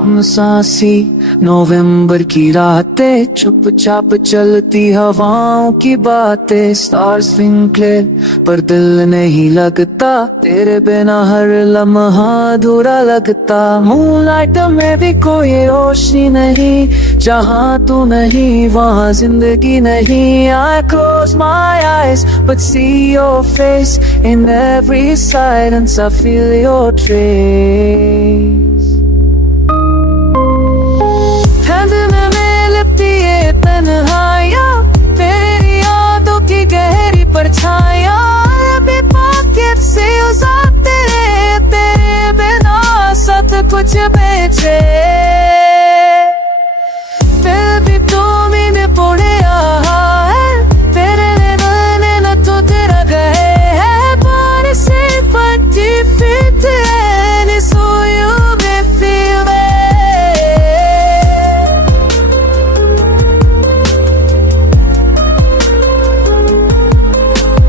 कम सांसी नवंबर की रातें, चुपचाप चलती हवाओं की बातें। स्टार्स क्लियर पर दिल नहीं लगता, तेरे बिना हर लम्हा अधूरा लगता। मूनलाइट में भी कोई रोशनी नहीं, जहाँ तू नहीं वहाँ जिंदगी नहीं। I close my eyes but see your face in every silence. I feel your trace. ठंड में लिपटी ये तन्हाइयाँ, तेरी यादों की गहरी परछाइयाँ। अभी पॉकेट से उजाते रहे, तेरे बिना सब कुछ बेचे। दिल भी तो मैंने पड़े आहा है, तेरे नैने न तो तेरा गए है। बारिश से पट्टी फिट है, so you may feel it.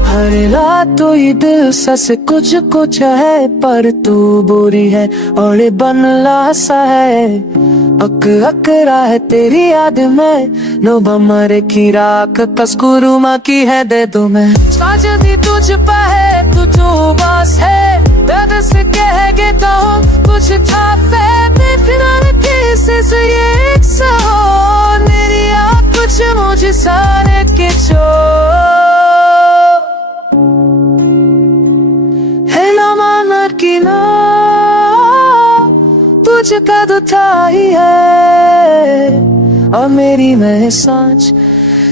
हर रात तो ये दिल सस कुछ कुछ है, पर तू बुरी है और बनला सा है। अक है तेरी याद में नोबमर की राख कस्कुरुमा की है दे दो मैं। साजदी तुझ पे है, तू जो बस है, दर्द से कह देता हूँ कुछ छापे। देखना पीसेस ये एक सा हो, मेरी आँख कुछ मुझे सारे के छो है ना माना की ना तुझका दुथा ही है, और मेरी मैं सच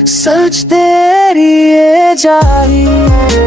सच तेरी ये जारी है।